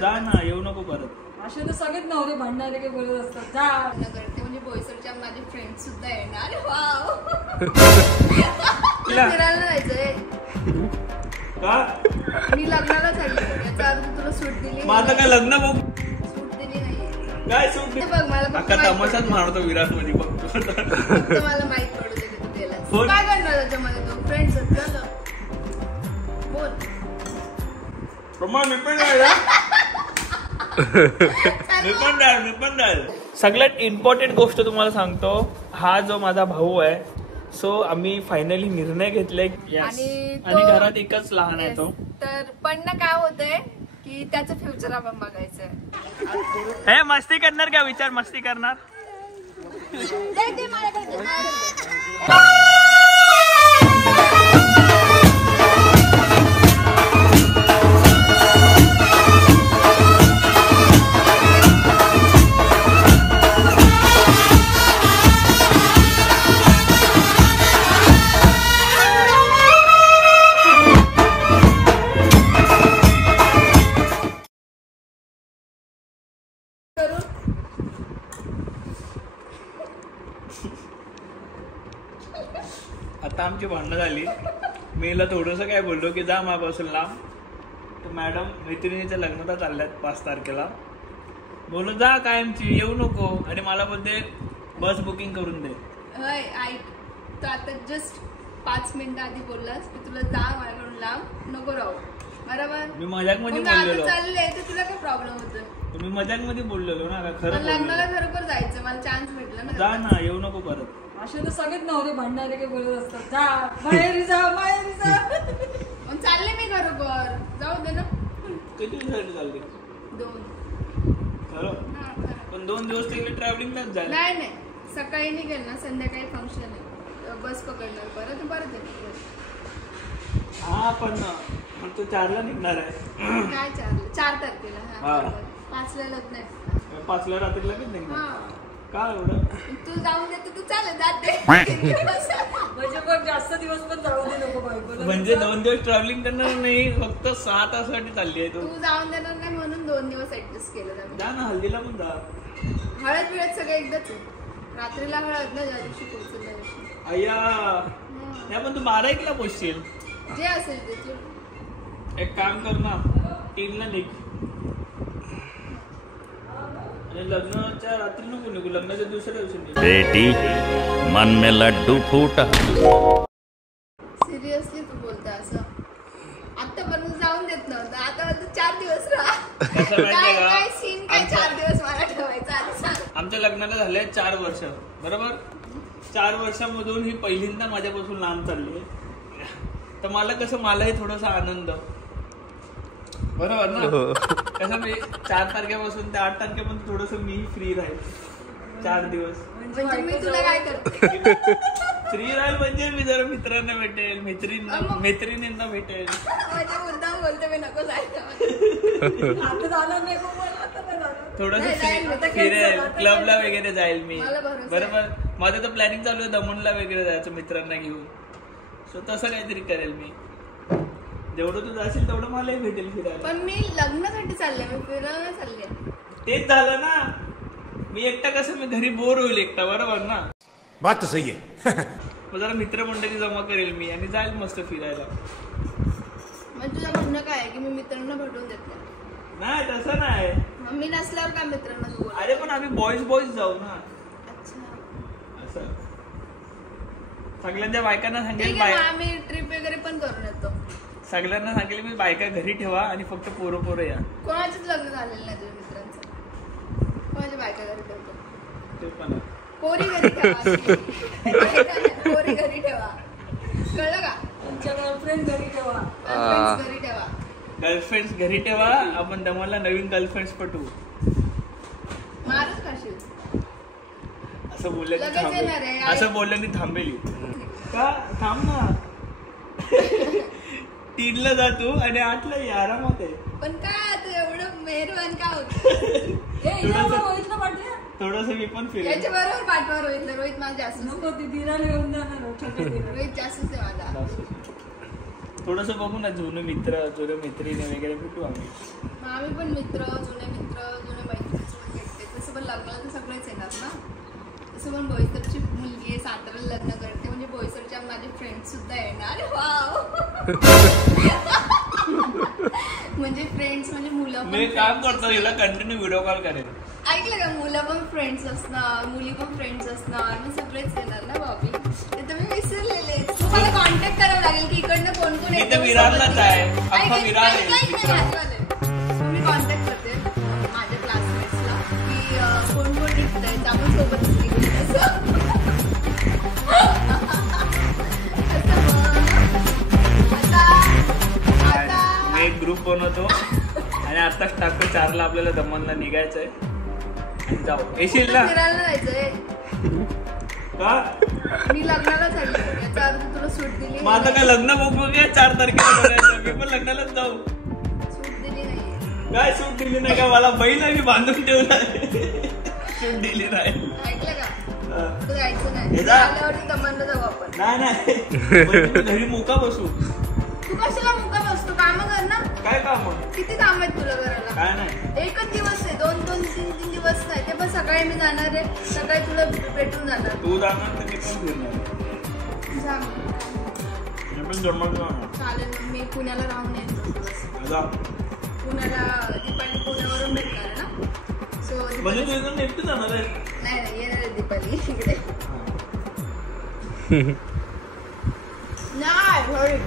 जा ना, येऊ नको परत. असे तर सगळेच नवरे भांडणारे काही बोलत असतात. जा करते म्हणजे बोईसरच्या माझे फ्रेंड सुद्धा येणार. वाव फिरायला जायचंय का? मी लग्नाला चालली. याचा अर्थ तुला सूट दिली. माझं काय लग्न बघ. सूट दिली नाही. काय सूट दिली? बघ मला अख्खा तमाशाच मारतो विराट मध्ये बघतो. मला माहित पडू दे की तू केला. काय करणार त्याच्यामध्ये तू? फ्रेंड्स झालं बोल. प्रमाण मी पण सगळ्यात इम्पॉर्टंट गोष्ट तुम्हाला सांगतो. हा जो माझा भाऊ आहे, सो आम्ही फायनली निर्णय घेतले आणि घरात एकच लहान आहे तो. तर पण ना काय होतंय की त्याचं फ्युचर आपण बघायचंय. हे मस्ती करणार का? विचार मस्ती करणार. आता आमची भांडणं झाली. मी हिला थोडस काय बोललो की जा माझ्यापासून लांब. तर मॅडम मैत्रिणीच्या लग्नाला चालल्यात 5 तारखेला. बोललो जा कायमची, येऊ नको. आणि मला बोलते बस बुकिंग करून दे. ऐक, तू आता जस्ट 5 मिनिटं आधी बोललास की तुला जा माझ्याकडून लांब, नको राहू. बरोबर? मी मजाक मध्ये बोललेलो. चालले तर तुला काय प्रॉब्लेम होतो? मी मजाक मध्ये बोललेलो ना. खरं लग्नाला खरोखर जायचं. मला चान्स भेटला ना. जा ना, येऊ नको परत. असे तर सगळेच नवरे भांडणारे काही बोलत असतात. जा बाहेर जा, बाहेर जा. मग चालले मी खरोखर. जाऊ दे ना. किती दिवसासाठी चालले? 2. खरं? पण 2 दिवस तिकडे ट्रॅव्हलिंगलाच झाले. नाही, सकाळी निघेल ना, संध्याकाळी फंक्शन आहे. बस पकडणार परत येते. हा पण तू 4ला निघणार आहे. काय 4 तारखेला? 5ला लग्न आहे. 5ला रात्री लगेच निघणार. का एवढं? तू जाऊन देते, तू चालेल जाते. म्हणजे पण जास्त दिवस पण जाऊ दे नको बायकोला. म्हणजे 2 दिवस ट्रॅव्हलिंग करणार नाही, फक्त 6 तासासाठी चालली आहे. तू जाऊन देणार नाही म्हणून 2 दिवस ऍडजस्ट केलं. जा ना, हल्दीला पण जा. हळद बिळद सगळं एकदाच आहे. रात्रीला हळद ना, ज्या दिवशी पोहोचल. अय्या नाही, पण तू 12-1ला पोचशील. जे असेल ते. एक काम कर ना, 3ला निघ. लग्नाच्या रात्री नको निघू, लग्नाच्या दुसऱ्या दिवशी. बेटी मन में लड्डू फूटा. सिरियसली तू बोलते असं? आतापर्यंत जाऊन देत नव्हतं, आता 4 दिवस राहा. काय सीन काय 4 दिवस मला ठेवायचा आधी सांग. आमच्या लग्नाला झाले 4 वर्ष, बरोबर? 4 वर्षामधून ही पहिल्यांदा माझ्यापासून लांब चालली. तर मला कसं, मलाही थोडासा आनंद, बरोबर ना? कसं मी 4 तारखेपासून ते 8 तारखेपर्यंत थोडस मी फ्री राहील 4 दिवस. म्हणजे मी तुला काय करते? फ्री राहील म्हणजे मी जरा मित्रांना भेटेल, मैत्रिणींना भेटेल. माझ्या मुद्दा बोलते मी, नको जायचं. आता जाणार नाही थोडस फिरेल, क्लबला वगैरे जाईल मी. बरोबर? माझं तर प्लॅनिंग चालू आहे दमणला वगैरे जायचं मित्रांना घेऊन. सो तसं काहीतरी करेल मी. जेवढं तू जाशील तेवढं मलाही भेटेल फिरायला. पण मी लग्नासाठी चालले, मी फिरायला चालले. तेच झालं ना. मी एकटा कसं, मी घरी बोर होईल एकटा, बरोबर ना? बात तर सही आहे. जरा मित्रमंडळी जमा करेल मी आणि जाईल मस्त फिरायला. मग तुझं म्हणणं काय आहे की मी मित्रांना भेटून देत नाही? तसं नाही. मी नसल्यावर काय मित्रांना तू? अरे पण आम्ही बॉईज जाऊ ना. अच्छा, असं सगळ्यांच्या बायकांना सांगेल. आम्ही ट्रिप वगैरे पण करून येतो. सगळ्यांना सांगेल मी, बायका घरी ठेवा आणि फक्त पोरं या. कोणाचंच लग्न झालेलं नाही तुझ्या मित्रांचं? कोणाच्या बायका घरी ठेवतो? ते पण पोरी घरी ठेवा. पोरी घरी ठेवा, कळलं का? तुमच्या गर्लफ्रेंड घरी ठेवा. घरी ठेवा. गर्लफ्रेंड्स घरी ठेवा. आपण दमाला नवीन गर्लफ्रेंड्स पटवू. मारच खाशील. असं बोलल्याने थांबेल का? थांब ना. 3ला जातो आणि 8ला ये, आरामात आहे. पण काय आता एवढं मेहरबान का होत? थोडस मी पण फिरेल. याच्या बरोबर पाठवा रोहितला. रोहित माझा जास्त नको, ती दिराला घेऊन जाणार. रोहित जास्तच आहे माझा. थोडस बघू ना, जुने मित्र जुने मैत्रिणी वगैरे भेटू आम्ही. आम्ही पण मित्र जुने मैत्रिणीसोबत भेटते. तसं पण लग्नाला तर सगळेच येणार ना. तसं पण बोईसरची मुलगी आहे, साताऱ्याला लग्न करते, म्हणजे बोईसरच्या माझे फ्रेंड्स सुद्धा येणार. वाव. म्हणजे फ्रेंड्स म्हणजे मुलं पण मी काम करतो, हिला कंटिन्यू व्हिडिओ कॉल करेन. ऐकलं का, मुलं पण फ्रेंड्स असणार, मुली पण फ्रेंड्स असणार, मी सगळेच येणार ना भाभी. ते तर मी विसरलेले. तुम्हाला कॉन्टॅक्ट करावं लागेल की इकडनं कोण कोण मी येतं. तर विरारलाच आहे, अख्खा विरार आहे. मी कॉन्टॅक्ट करते माझ्या क्लासमेट्सला की कोण कोण निघतंय, आपण सोबतच निघू असं. मी एक ग्रुप बनवतो आणि आताच टाकतो 4ला आपल्याला दमनला निघायचंय. जाऊ येशील ना? फिरायला जायचंय का? मी लग्नाला चालली, याचा अर्थ तुला सूट दिली माझं काय लग्न बघूया 4 तारखेला बघायचं. मी पण लग्नालाच जाऊ. सूट दिली नाही. काय सूट दिली नाही का? मला बैल मी बांधून ठेवला. सूट दिली नाही. ऐकलं का? तू जायचं नाही. हे जा. आल्यावरती दमनला जाऊ आपण. नाही घरी मोका बसू. तू कशाला मुका बसतो? काम कर ना. काय काम? किती काम आहेत तुला करायला? काय नाही. एकच दिवस आहे, 2-3 दिवस नाही. ते पण सकाळी मी जाणार आहे, सकाळी तुला भेटून जाणार. तू जाणार तर मी पण फिरणार. सांग. मी पण जन्मात जाणार. चालेल, मग मी पुण्याला राहून येईन 2 दिवस. जा. पुण्याला दीपाली पुण्यावरून भेटणार आहे ना. सो म्हणजे तू इथून एकटं जाणार आहे? नाही येणार आहे दीपाली इकडे. नाही sorry.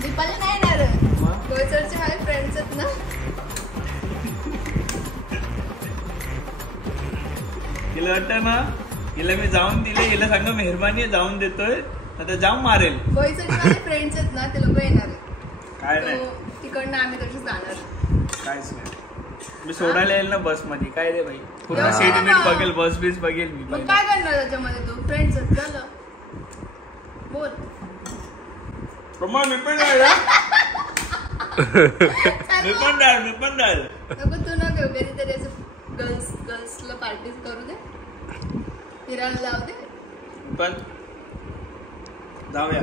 दीपाली नाही येणार. बोईसरचे माझे फ्रेंड्स आहेत ना. तिला वाटतं ना, हिला मी जाऊन दिले, हिला सांगा मेहरबानी जाऊन देतोय, आता जाऊन मारेल. बोईसरचे माझे फ्रेंड्स आहेत ना, ते लोक येणार आहेत. काय नाही, तो तिकडनं आम्ही तसंच जाणार. काहीच नाही. मी सोडायला येईल ना बस मध्ये. काय रे भाई, पूर्ण एवढं सीट नीट ना. बघेल, बस बीस बघेल मी मग पहिला. काय करणार त्याच्यामध्ये? तू फ्रेंड्स आहेत झालं. बोल. प्रमाण मी पण राहिला. मी पण राहिल. नको तू न घेऊ, कधीतरी असं गर्ल्सला पार्टी करू दे, फिरायला जाऊ दे. पण जाऊया,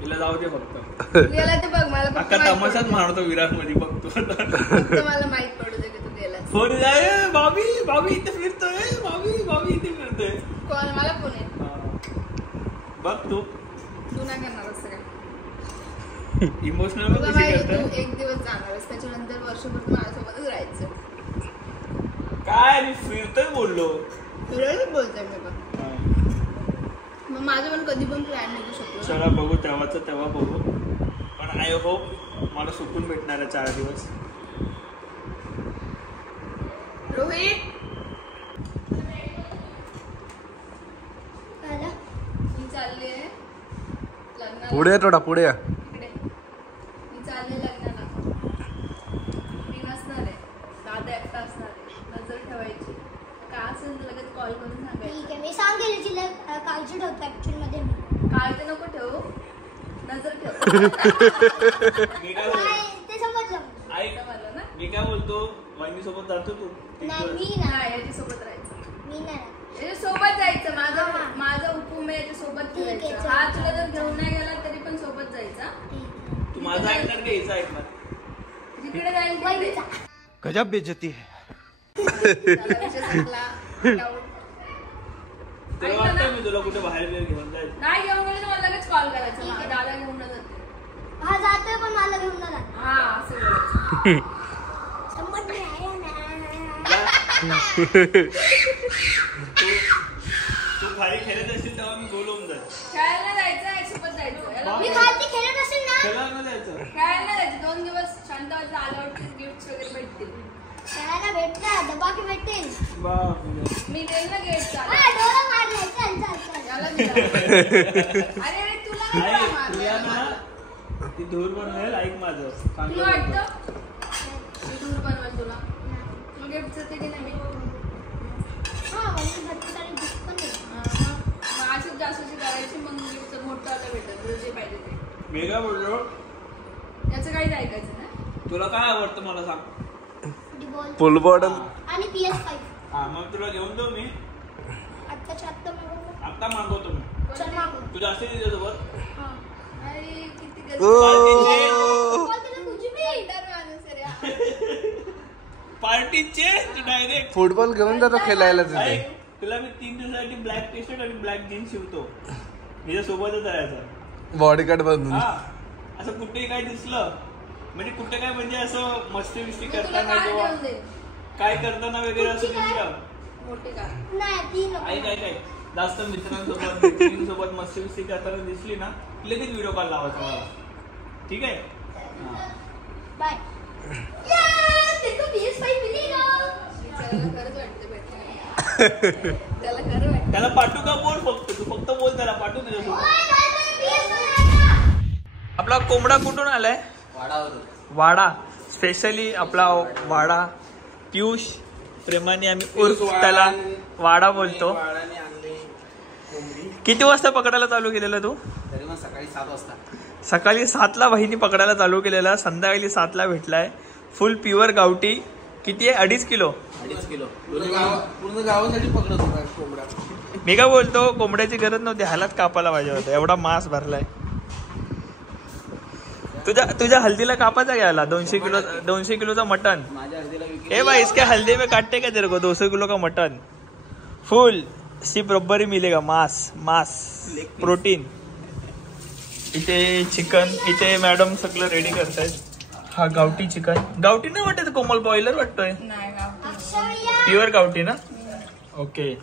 तिला जाऊ दे फक्त. गेला ते बघ, मला फक्त अख्खा माहित तमाशाच पडू दे. मारतो विराट मध्ये बघतो. फक्त मला माहित पडू दे की तू गेलास. फोन जाय, भाभी इथे फिरतोय, भाभी इथे फिरतोय. कोण? मला कोण आहे? बघ तू नाही करणार असं काय. इमोशनल तुला कशी माहिती करतो. तू 1 दिवस जाणारस, त्याच्यानंतर वर्षभर तू माझ्यासोबतच राहायचं. काय मी फिरतोय बोललो. फिरायलाच बोलतोय मी पण. मग माझं पण कधी पण प्लॅन निघू शकतो. चला बघू, तेव्हा बघू. पण आय होप मला सुकून भेटणार आहे 4 दिवस. रोहित मी चालले लग्नाला. पुढे थोडा पुढे या. इकडे मी चालले लग्नाला. मी नसणार आहे, दादा एकटा असणार आहे. नजर ठेवायची. काय असेल तर लगेच कॉल करून ठीक सांगायचं. आहे, मी सांगेल तिला काळजी ठेवतो ऍक्च्युअली मध्ये मी. काळजी नको ठेवू, नजर ठेव. मी काय बोलतो काय ते समजलं. ऐक, समजलं ना? मी काय बोलतो, वहिनी सोबत जातो तू. नाही मी नाही नाही, याच्यासोबत राहायचं. मी नाही. याच्यासोबत जायचं. हा. माझा हुकूम आहे याच्यासोबत ठीक आहे, फिरायचं. चल. हा तुला जर घेऊन नाही गेला तरी पण सोबत जायचा. ठीक तू माझं ऐकणार का हिचं ऐकणार? जिकडे जाईल आहे. तिकडे. वहिनीचा. गजब बेइज्जती है. त्याला विषय संपला. Out. तेव्हा ऐकलं ना? वाटतं मी तुला कुठे बाहेर बिहेर घेऊन जाईल. नाही घेऊन गेले तर मला लगेच कॉल करायचा. ठीक आहे. दादा घेऊन जाते. हा जातोय पण मला घेऊन जा. हा असं बोलायचं. समजलं आहे ना. तू खाली खेळत असशील तेव्हा मी बोलवून जाईल. खेळायला जायचं, याच्यासोबत जायचं. याला मी खालती खेळत असेल ना. खेळायला जायचं. खेळायला जायचं. 2 दिवस शांत व्हायचं. आल्यावरती गिफ्ट वगैरे भेटतील. खेळायला भेटणार, डबाकी भेटतील. बापरे. मी देईल ना गिफ्ट. हा डोळा मारलाय. चल चल चल. याला दिला. अरे तुला नाही ऐक, मारलं. तुला ना ती धूर बनवेल. ऐक माझं तुला चांगलं वाटतं मी दूर बनवेल तुला? मग गिफ्ट देते की नाही? हा वहिनी भरपूर सारी gift पण देते. मग अशीच जास्तची करायची. मग गिफ्ट मोठं आलं भेटत तुला जे पाहिजे ते. मी काय बोललो, याचं काहीच ऐकायचं नाही. तुला काय आवडतं मला सांग. फुटबॉल फुल बॉटल. आणि PS5. हा मग तुला घेऊन देऊ मी. आत्ताच्या आत्ता मागवतो. आता मागवतो मी. चल मागव. तू जास्त तिच्यासोबत. हा. आई, किती बोलते ना तुझी मी. माणूस आहे रे. Party change direct. फुटबॉल घेऊन जातो खेळायला तिथे. तुला मी 3 दिवसासाठी ब्लॅक टी शर्ट आणि ब्लॅक जीन्स शिवतो. मी सोबतच राहायचं. बॉडी कार्ड बनवून. हा असं कुठेही काय दिसलं म्हणजे कुठे काय म्हणजे असं मस्ती विस्ती मी तुला करताना कार किंवा घेऊन देईन. काय करताना वगैरे असं दिसलं. मोठी कार. नाही ती नको. आई काय काय जास्त मित्रांसोबत मैत्रिणींसोबत मस्ती विस्ती करताना दिसली ना लगेच व्हिडिओ कॉल लावायचा मला. ठीक आहे. बाय. ते तो PS5 मिलेगा. त्याला खरंच वाटतं भेटलं. त्याला खरं वाटतं. त्याला पाठवू का बोल फक्त तू फक्त बोल त्याला पाठवू तुझ्यासोबत. आपला कोंबडा कुठून आलाय? वाडा. स्पेशली आपला वाडा. पियुष प्रेमाने आम्ही उर्फ त्याला वाडा बोलतो. किती वाजता पकडायला चालू केलेलं तू? सकाळी 7ला बहिणी पकडायला चालू केलेला. संध्याकाळी 7ला भेटलाय. फुल प्युअर गावठी. किती आहे? 2.5 किलो. पूर्ण गावासाठी पकडत होता कोंबडा. मी काय बोलतो कोंबड्याची गरज नव्हती ह्यालाच कापायला पाहिजे होता. एवढा मांस भरलाय. तुझ्या हल्दीला कापायचा घ्यायला 200 किलोचा मटन. ए भाई इसके हल्दी में काटते क्या तेरे को 200 किलो का मटन. फुल सी बरोबर ही मिलेगा. मांस प्रोटीन. इथे चिकन. इथे मॅडम सगळं रेडी करतायत. हा गावठी चिकन. गावठी नाही वाटत कोमल बॉयलर वाटतोय. नाही गावठी. प्युअर गावठी ना. ओके.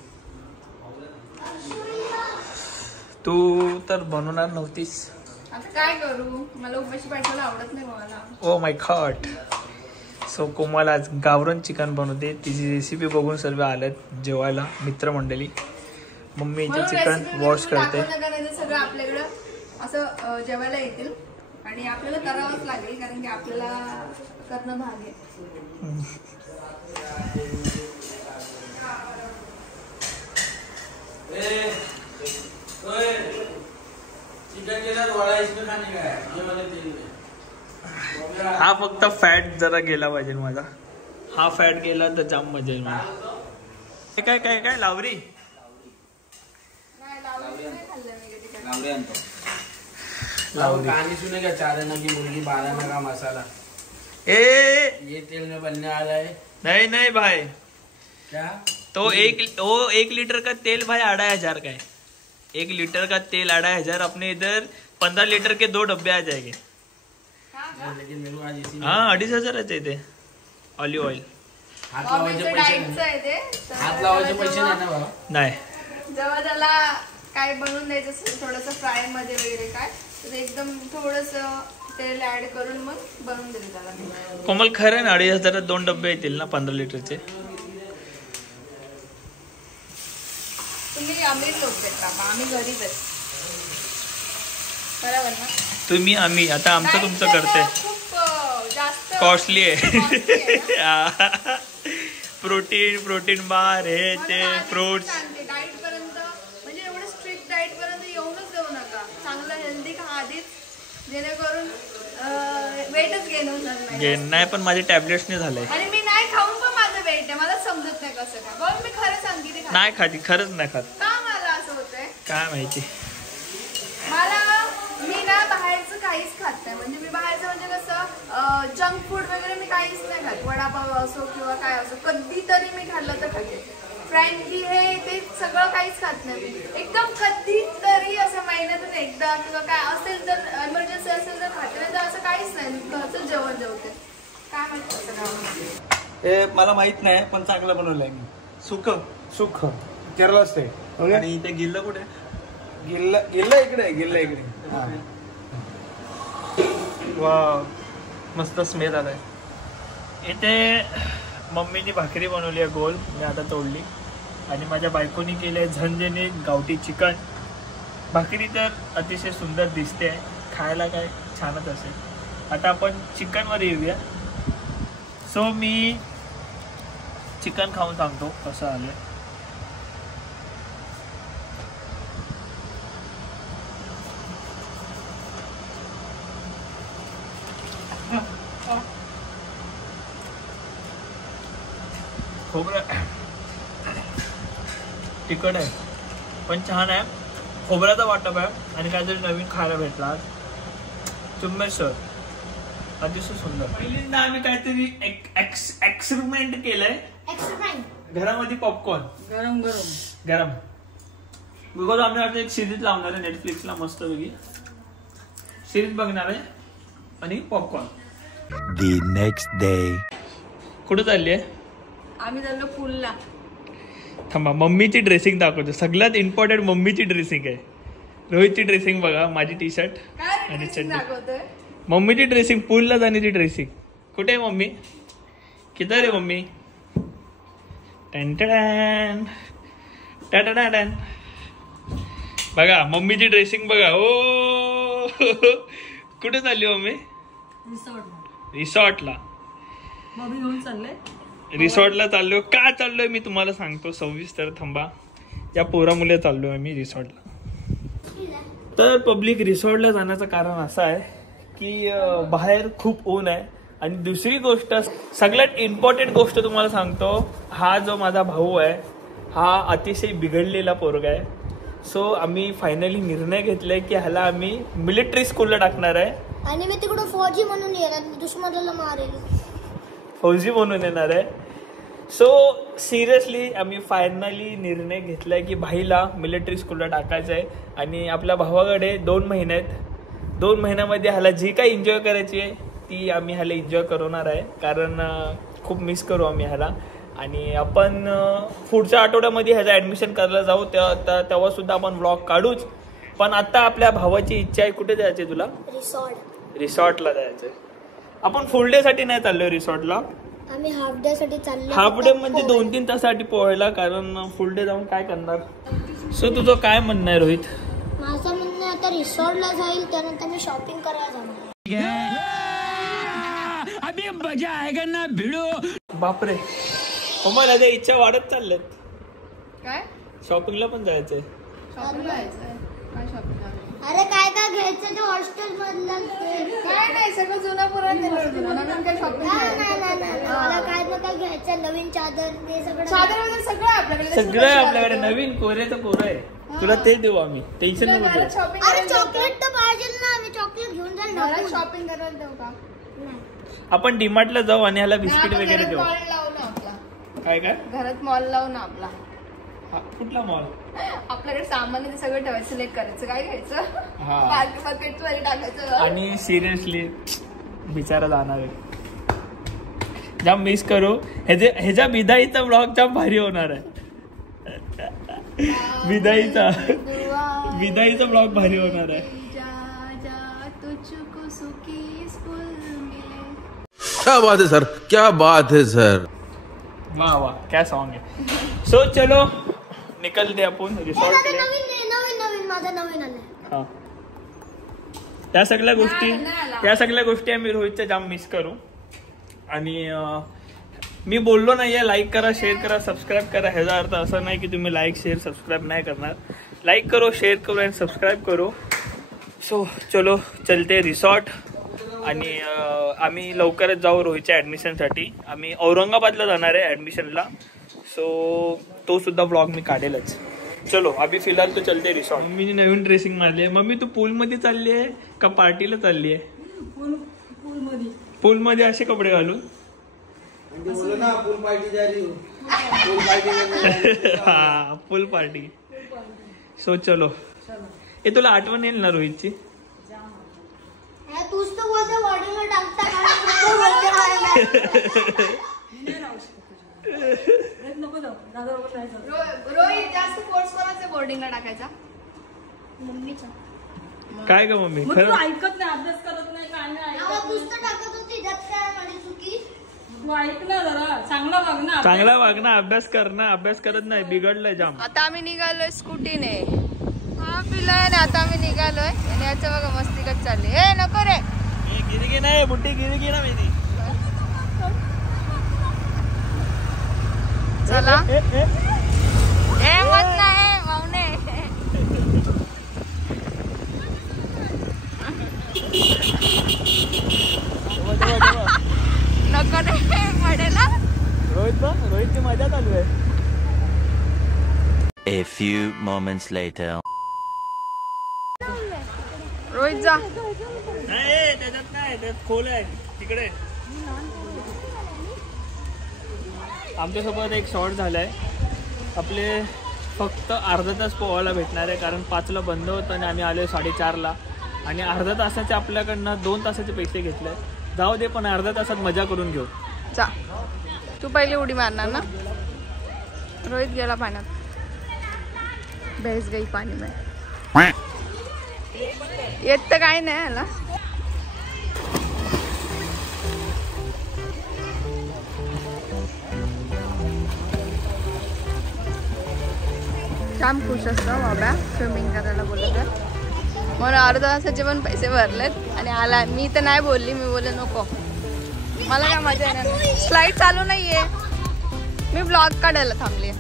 तू तर बनवणार नव्हतीस. आता काय करू मला उपाशी पाठवायला आवडत नाही मला. Oh my God. सो कोमल आज गावरण चिकन बनवते. तिची रेसिपी बघून सर्व आल्यात जेवायला मित्रमंडळी. मम्मी इथे चिकन वॉश करते. सगळं आपल्याकडं असं जेवायला येतील आणि आपल्याला करावंच लागेल कारण की आपल्याला करणं भाग आहे. हा फक्त फॅट जरा गेला पाहिजे माझा. हा फॅट गेला तर जाम मजा येईल मला. काय काय काय लावरी. लावरी कहानी सुनेगा 4 आना की मुर्गी 12 आना का मसाला. ये तेल में बनने वाला है. नहीं भाई क्या तो 1 लीटर का तेल भाई 2500 का है. 1 लीटर का तेल 2500. अपने इधर 15 लीटर के 2 डब्बे आ जाएंगे. लेकिन मेरे को आज इसी हाँ 2500 इथे ऑलिव्ह ऑइल. हात लावायचे पैसे नाही ना बाबा. नाही. जेव्हा त्याला काय बनवून द्यायचं असेल थोडंसं फ्राय मध्ये वगैरे काय तर एकदम थोडंसं तेल ऍड करून मग बनवून देते त्याला. कोमल खरं ना 2500 2 डब्बे येतील ना 15 लिटरचे. तुम्ही अमीर लोक आहेत बाबा आम्ही गरीब आहेत. बरोबर ना. तुम्ही आम्ही आता आमचं तुमचं करते. खूप जास्त कॉस्टली आहे. प्रोटीन बार हे ते फ्रुट्स. डाएट पर्यंत म्हणजे एवढं स्ट्रिक्ट डाएट पर्यंत येऊनच देऊ नका. चांगलं हेल्दी खा आधीच जेणेकरून वेटच गेन होणार नाही. गेन नाही पण माझे टॅबलेट्सने झालंय. आणि मी नाही खाऊन पण माझं वेट आहे. मला समजत नाही कसं काय. बघ मी खरं सांगते नाही खाती खरंच नाही खात. का मला असं होतंय काय माहिती. मी ना बाहेरचं काहीच खात नाही. म्हणजे मी बाहेरचं म्हणजे कसं जंक फूड वगैरे मी काहीच नाही खात. वडापाव असो किंवा काय असो कधीतरी मी खाल्लं तर खाते. फ्रँकी हे ते सगळं काहीच खात नाही मी. एकदम कधीतरी असं महिन्यातून एकदा किंवा काय असेल तर इमर्जन्सी असेल तर खाते. नाही तर असं काहीच नाही. घरचं जेवण जेवते. काय माहिती असं काय. हे मला माहित नाही पण चांगलं बनवलंय मी. सुख केरळ असते. आणि इथे गिल्ला कुठे. गिल्ला इकडे. वा मस्त स्मेल आलाय. इथे मम्मीने भाकरी बनवली आहे गोल. मी आता तोडली. आणि माझ्या बायकोनी केलंय झणझणीत गावठी चिकन. भाकरी तर अतिशय सुंदर दिसते. खायला काय छानच असेल. आता आपण चिकनवर येऊया. सो मी चिकन खाऊन सांगतो कसं आलंय. खोबरं तिखट आहे पण छान आहे. खोबऱ्याचा वाटप आहे आणि काहीतरी नवीन खायला भेटला. तुम्हेश्वर अतिशय सुंदर. पहिल्यांदा आम्ही काहीतरी एक्सपेरिमेंट केलंय घरामध्ये. पॉपकॉर्न गरम गरम बिकॉज आम्ही आता एक सिरीज लावणार आहे नेटफ्लिक्सला, मस्त वेगळी सिरीज बघणार आहे आणि पॉपकॉर्न. The next day. कुठं चालली आहे? आम्ही चाललो पूलला. थांबा, मम्मीची ड्रेसिंग दाखवतो. सगळ्यात इम्पॉर्टंट मम्मीची ड्रेसिंग आहे. रोहितची ड्रेसिंग बघा, माझी टी शर्ट आणि चड्डी. मम्मीची ड्रेसिंग, पूलला जाण्याची ड्रेसिंग. कुठे आहे मम्मी? किती रे मम्मी? बघा मम्मीची ड्रेसिंग बघा. ओ कुठे चालली मम्मी? रिसॉर्टला. मम्मी घेऊन चालले रिसॉर्टला चाललो. का चाललोय मी तुम्हाला सांगतो सविस्तर. थांबा, या पोरा मुले चाललोय आम्ही रिसॉर्टला. तर पब्लिक रिसॉर्टला जाण्याचं कारण असं आहे की बाहेर खूप ऊन आहे. आणि दुसरी गोष्ट, सगळ्यात इम्पॉर्टंट गोष्ट तुम्हाला सांगतो, हा जो माझा भाऊ आहे हा अतिशय बिघडलेला पोरगा आहे. सो आम्ही फायनली निर्णय घेतलाय की ह्याला आम्ही मिलिटरी स्कूलला टाकणार आहे. आणि मी तिकडे फौजी म्हणून येणार, दुश्मनाला मारेल. फौजी म्हणून येणार आहे. सो सिरियसली आम्ही फायनली निर्णय घेतलाय की भाईला मिलिटरी स्कूलला टाकायचं आहे. आणि आपल्या भावाकडे 2 महिने आहेत. 2 महिन्यामध्ये ह्याला जी काही एन्जॉय करायची आहे ती आम्ही ह्याला एन्जॉय करवणार आहे. कारण खूप मिस करू आम्ही ह्याला. आणि आपण पुढच्या आठवड्यामध्ये ह्याचं ॲडमिशन करायला जाऊ, तेव्हा सुद्धा आपण व्लॉग काढूच. पण आता आपल्या भावाची इच्छा आहे. कुठे जायचे तुला? रिसॉर्टला जायचंय. आपण फुल डे साठी नाही चाललोय रिसॉर्टला, आम्ही हाफ डे साठी चाललो. हाफ डे म्हणजे 2-3 तासासाठी पोहायला. कारण फुल डे जाऊन काय करणार. सो तुझं काय म्हणणं आहे रोहित? माझं म्हणणं आता रिसॉर्टला जाईल, त्यानंतर मी शॉपिंग करायला जाणार. अभी मजा आएगा ना भिड़ो. बापरे, मला त्या इच्छा वाढत चालल्यात. काय शॉपिंगला पण जायचंय. शॉपिंग जायचंय? काय शॉपिंग? अरे काय काय घ्यायचं ते हॉस्टेल मधलं. काय नाही, सगळं जुनं पुराण नवीन काय शॉपिंग? मला काय ना काय घ्यायचं, नवीन चादर ते सगळं. चादर वगैरे सगळं आपल्याकडे. सगळं आहे आपल्याकडे. नवीन कोरेचं कोरं आहे. तुला ते देऊ आम्ही, टेन्शन नको घेऊ. शॉपिंग अरे चॉकलेट तर पाहिजे ना, आम्ही चॉकलेट घेऊन जाईल ना. शॉपिंग करायला देऊ का? आपण डीमार्टला जाऊ आणि ह्याला बिस्किट वगैरे देऊ. मॉल लावू ना आपला. काय काय? घरात मॉल लावू ना आपला. कुठला मॉल? आपल्याकडे सामान ते सगळं ठेवायचं, सिलेक्ट करायचं, काय घ्यायचं, हा. बकेट मध्ये टाकायचं. आणि सिरियसली बिचारा जाणार आहे. जाम मिस करू. ह्याच्या विदाईचा ब्लॉग जाम भारी होणार आहे. विदाईचा ब्लॉग भारी होणार आहे. क्या बात है सर, क्या बात है सर. वाह वाह, क्या सॉन्ग है. सो चलो निकलते आपण रिसॉर्ट. नवीन माझा नवीन आलाय. हा, त्या सगळ्या गोष्टी आम्ही रोहितच्या जाम मिस करू. आणि मी बोललो नाहीये लाईक करा, शेअर करा, सबस्क्राईब करा. ह्याचा अर्थ असं नाही की तुम्ही लाईक शेअर सबस्क्राईब नाही करणार. लाईक करो, शेअर करो आणि सबस्क्राईब करो. सो चलो चलते रिसॉर्ट. आणि आम्ही लवकरच जाऊ रोहितच्या ॲडमिशनसाठी. आम्ही औरंगाबादला जाणार आहे ॲडमिशनला. सो तो सुद्धा ब्लॉग मी काढेलच. चलो अभी फिलहाल तो चलते रिसॉर्ट. मम्मीने नवीन ड्रेसिंग मारली आहे. मम्मी तू पूलमध्ये चालली आहे का पार्टीला चालली आहे? पूलमध्ये असे कपडे घालून. हा, पूल पार्टी. सो चलो. हे तुला आठवण येईल ना रोहितची? तूच तर बोलते बॉडीला टाकता. रोहित जास्त फोर्स कोणाचा बोर्डिंगला टाकायचा? मम्मीचा. काय का मम्मी? खरं ऐकत नाही, अभ्यास करत नाही, काय नाही. तूच तर टाकत होती, त्यात काय माझी चुकी? तू ऐक ना जरा, चांगला वाग ना. चांगला वाग ना, अभ्यास कर ना. अभ्यास करत नाही, बिघडलंय जाम. आता आम्ही निघालोय स्कूटीने. हा पिलाय ना, आता आम्ही निघालोय. आणि याचं बघा मस्ती कच चालली. हे नको रे, गिरगी नाही, बुट्टी गिरगी ना मेरी. चला. हे मत नाही मावने. नको रे, पडे ना. रोहितची मजा चालू आहे. A few moments later. Rohit जा. नाही त्याच्यात नाही, त्यात खोल आहे तिकडे. आमच्यासोबत एक शॉर्ट झालाय. आपले फक्त अर्धा तास पोहायला भेटणार आहे, कारण 5ला बंद होतं आणि आम्ही आलो 4:30ला. आणि अर्धा तासाचे आपल्याकडनं 2 तासाचे पैसे घेतले. जाऊ दे, पण अर्धा तासात मजा करून घेऊ. जा, तू पहिले उडी मारणार ना. रोहित गेला पाण्यात, भैंस गई पाणी में. येत तर काय नाही याला. जाम खुश असतो बाबा स्विमिंग करायला बोलत. म्हणून अर्धा तासाचे पण पैसे भरलेत आणि आला. मी तर नाही बोलली, मी बोलले नको, मला काय मजा येणार नाही. स्लाईड चालू नाहीये, मी ब्लॉग काढायला थांबली.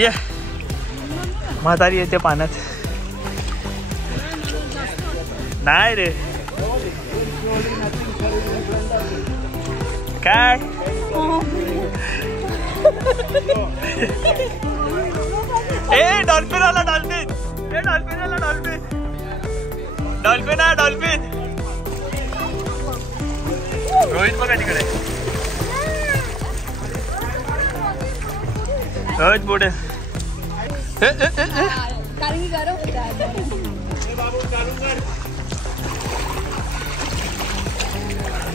ये म्हातारी येते पाण्यात. नाही रे, काय ए डॉल्फिन आला, डॉल्फिन. ए डॉल्फिन आला, डॉल्फिन. डॉल्फिन आहे, डॉल्फिन. रोहित बघा तिकडे. रोहित पुढे. कारण की गरम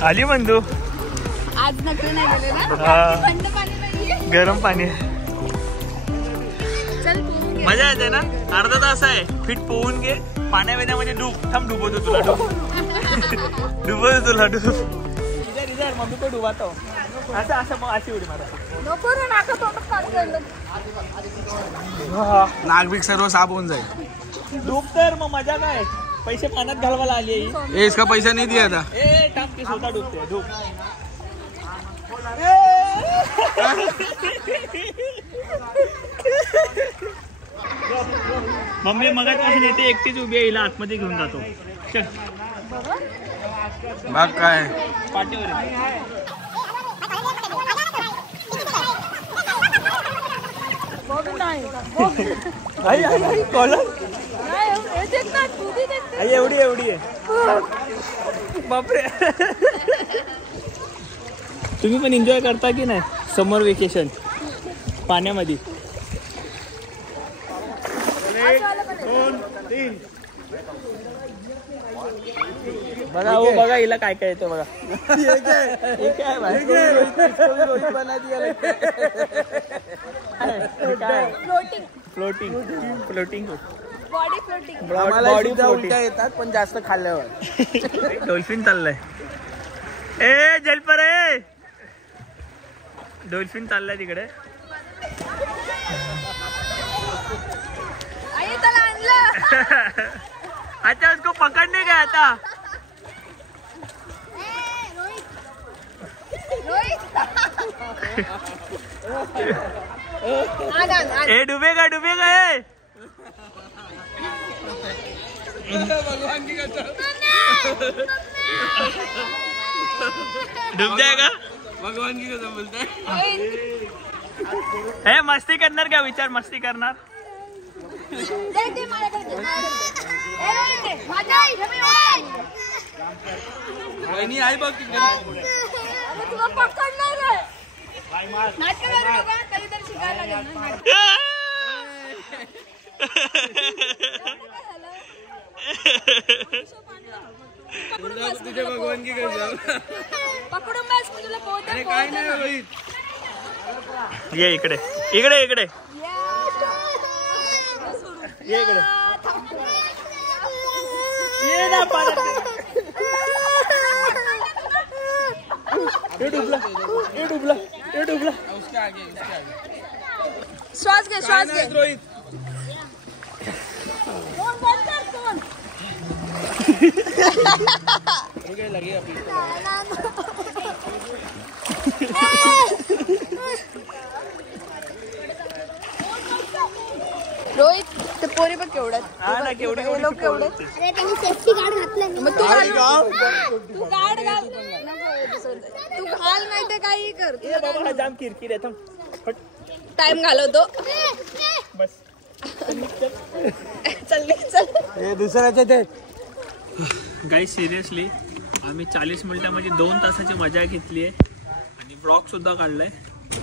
आली म्हणतो. आज नखरे नाही गेले ना. थंड पाणी नाहीये, गरम पाणी. चल मजा येते ना. अर्धा तास आहे, फिट पोहून घे. पाण्यामध्ये डूब. थांब, डुबवतो तुला. डुबवतो तुला. डूब इधर मम्मी को डुबातो. असं असं मग अशी उडी मारा. नको रे, नाका तोंडात पाणी गेलं. नाक बीक सर्व साफ होऊन जाईल. डूब तर मग मजा काय. पैसे पाण्यात घालवायला आली आहे. ए, इसका पैसा नहीं दिया था. ए टाक की स्वतः डुबते. डूब. मम्मी मगाचपासून येते, एकटीच उभी आहे. हिला आतमध्ये घेऊन जातो. चल बाग काय पाठीवर एवढी एवढी आहे. बापरे. तुम्ही पण एन्जॉय करता की नाही समर वेकेशन पाण्यामध्ये? बघा हो, बघा हिला काय काय येतं बघा. Floating floating body floating. Body floating येतात पण जास्त खाल्ल्यावर. डॉल्फिन चाललाय. ए जलपर आहे. डॉल्फिन चाललाय तिकडे. आई त्याला आणलं. अच्छा उसको पकडने का आता. ए डूबेगा डूबेगा. भगवान की कसम. डूब जाएगा. भगवान की कसम बोलता है. मस्ती करणार का विचार. मस्ती करणार. वहिनी आई बघ तिकडे. तुला पकडणार आहे. नाटक कधीतरी शिकायला लागेल ना. तुझ्या भगवान की कसम. पकडून बस, तुला पोहता काय नाही रोहित. ये इकडे इकडे इकडे ये इकडे. ये ना पाण्यात. ये डुबला ये डुबला ये डुबला. उसके आगे उसके आगे. श्वास घे श्वास घे. रोहित लगे अभी. रोहित ते पोरी बघ केवढ्यात. केवढे लोक केवढ्यात. अरे त्यांनी सेफ्टी गार्ड घातलं नाही. मग तू गाड घाल. तू घाल नाही तर काही कर. जाम किरकिर आहे. थांब टाइम घालवतो. बस. दुसऱ्याचे ते गाईस सिरियसली आम्ही 40 मिनिटांमध्ये 2 तासाची मजा घेतली आहे आणि ब्लॉग सुद्धा काढलाय.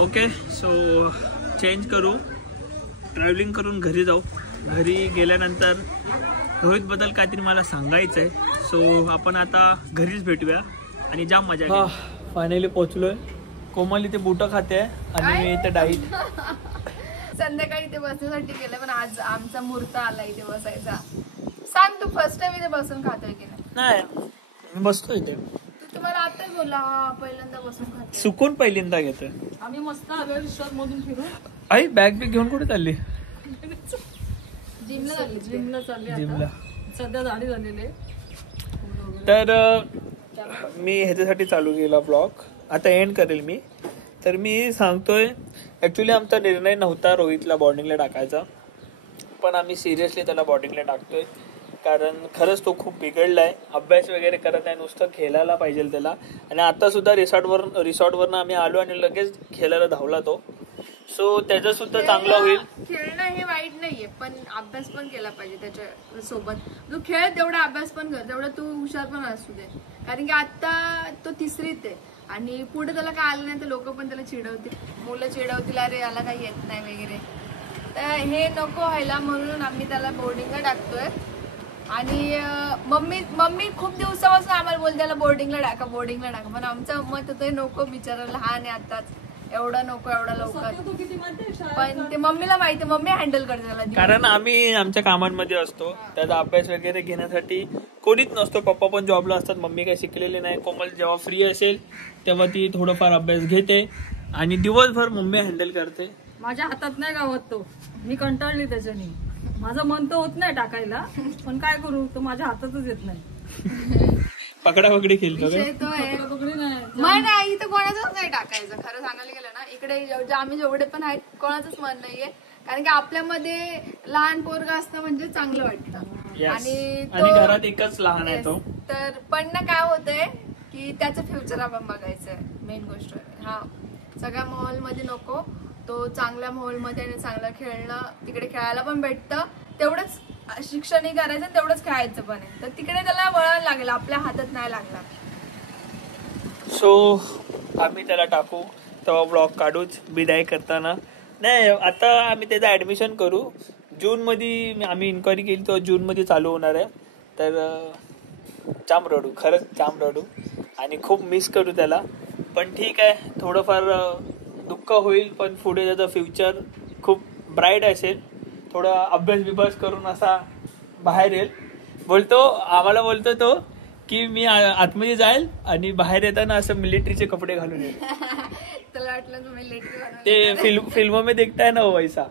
ओके सो चेंज करू, ट्रॅव्हलिंग करून घरी जाऊ. घरी गेल्यानंतर रोहितबद्दल काहीतरी मला सांगायचं आहे. सो आपण आता घरीच भेटूया आणि जाम मजा घेऊ. फायनली पोहोचलोय. कोमल इथे बुटं खाते आणि मी इथे डाईट. संध्याकाळी इथे बसण्यासाठी गेलं पण आज आमचा मुहूर्त आला इथे बसायचा. सांग तू फर्स्ट टाइम इथे बसून खातोय की नाही? मी बसतो इथे. तू तुम्हाला आताच बोलला हा पहिल्यांदा बसून खातोय. सुकून पहिल्यांदा घेतोय. आम्ही मस्त आलो रिसॉर्ट मधून फिरून. आई बॅग बिग घेऊन कुठे चालली? जिमला चालली. जिमला चालली जिमला. आता. सध्या झाडी झालेली आहे. तर मी ह्याच्यासाठी चालू केला ब्लॉग. आता एंड करेल मी. तर मी सांगतोय ॲक्च्युली आमचा निर्णय नव्हता रोहितला बोर्डिंगला टाकायचा, पण आम्ही सिरियसली त्याला बोर्डिंगला टाकतोय कारण खरंच तो खूप बिघडला आहे. अभ्यास वगैरे करत नाही, नुसतं खेळायला पाहिजे त्याला. आणि आत्तासुद्धा रिसॉर्टवरनं आम्ही आलो आणि लगेच खेळायला धावला तो. सो त्याचंसुद्धा चांगलं होईल. खेळणं हे वाईट नाहीये पण अभ्यास पण केला पाहिजे त्याच्या सोबत. तू खेळ तेवढा अभ्यास पण कर, तेवढा तू हुशार पण असू दे. कारण की आता तो 3रीत आहे आणि पुढे त्याला काय आलं नाही तर लोक पण त्याला चिडवतील, मुलं चिडवतील अरे याला काही येत नाही वगैरे. तर हे नको व्हायला म्हणून आम्ही त्याला बोर्डिंगला टाकतोय. आणि मम्मी खूप दिवसापासून आम्हाला बोलते त्याला बोर्डिंगला टाका पण आमचं मत होतं नको, बिचारा लहान आहे आताच, एवढं नको एवढं लवकर. पण ते मम्मीला माहिती, मम्मी हँडल करते त्याला. कारण आम्ही आमच्या कामांमध्ये असतो, त्याचा अभ्यास वगैरे घेण्यासाठी कोणीच नसतो. पप्पा पण जॉबला असतात, मम्मी काही शिकलेली नाही. कोमल जेव्हा फ्री असेल तेव्हा ती थोडंफार अभ्यास घेते आणि दिवसभर मम्मी हँडल करते. माझ्या हातात नाही गावत तो, मी कंटाळली त्याच्यानी. माझं मन तर होत नाही टाकायला पण काय करू, तो माझ्या हातातच येत नाही. पकडापकडी खेळतो नाही इथं कोणाचंच नाही टाकायचं. खरं सांगायला गेलं ना इकडे आम्ही जेवढे पण आहेत कोणाचंच मन नाहीये. कारण की आपल्यामध्ये लहान पोरगा असतं म्हणजे चांगलं वाटतं. आणि घरात एकच लहान आहे तो. तर पण ना काय होतंय की त्याचं फ्युचर आपण बघायचंय मेन गोष्ट. हा सगळ्या माहोलमध्ये नको, तो चांगल्या माहोलमध्ये आणि चांगलं खेळणं, तिकडे खेळायला पण भेटतं, तेवढंच शिक्षणही करायचं तेवढंच खेळायचं पण आहे. तर तिकडे त्याला वळण लागेल, आपल्या हातात नाही लागला. सो आम्ही त्याला टाकू तेव्हा ब्लॉग काढूच बिदाय करताना. नाही आता आम्ही त्याचं ॲडमिशन करू. जूनमध्ये आम्ही इन्क्वायरी केली तेव्हा जूनमध्ये चालू होणार आहे. तर जाम रडू, खरंच जाम रडू आणि खूप मिस करू त्याला. पण ठीक आहे, थोडंफार दुःख होईल पण पुढे त्याचं फ्युचर खूप ब्राईट असेल. थोडा अभ्यास करून असा बाहेर येईल. आम्हाला बोलतो तो की मी आतमध्ये जाईल आणि बाहेर येताना असं मिलिटरीचे कपडे घालून येईल. त्याला वाटलं तुम्ही मिलिटरी ते फिल्म में देखता है ना वैसा.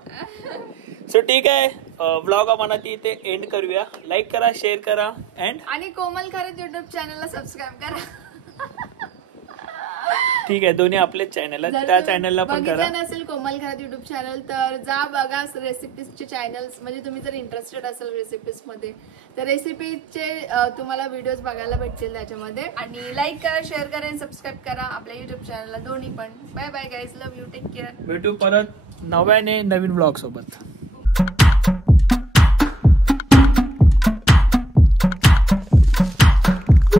सो ठीक आहे, ब्लॉग आपण इथे एंड करूया. लाईक करा, शेअर करा आणि कोमल खरंच युट्यूब चॅनलला सबस्क्राईब करा. ठीक आहे, दोन्ही आपलेच चॅनल आहेत, त्या चॅनलला पण करा. बघितलं नसेल कोमल खरात युट्यूब चॅनल तर जा बघा. रेसिपीजचे चॅनल्स म्हणजे तुम्ही जर इंटरेस्टेड असेल रेसिपीज मध्ये तर रेसिपीचे तुम्हाला व्हिडिओज बघायला भेटतील त्याच्यामध्ये. आणि लाईक करा, शेअर करा आणि सबस्क्राईब करा आपल्या युट्यूब चॅनलला दोन्ही पण. Bye bye guys, love you, take care. भेटू परत नव्याने नवीन ब्लॉग सोबत.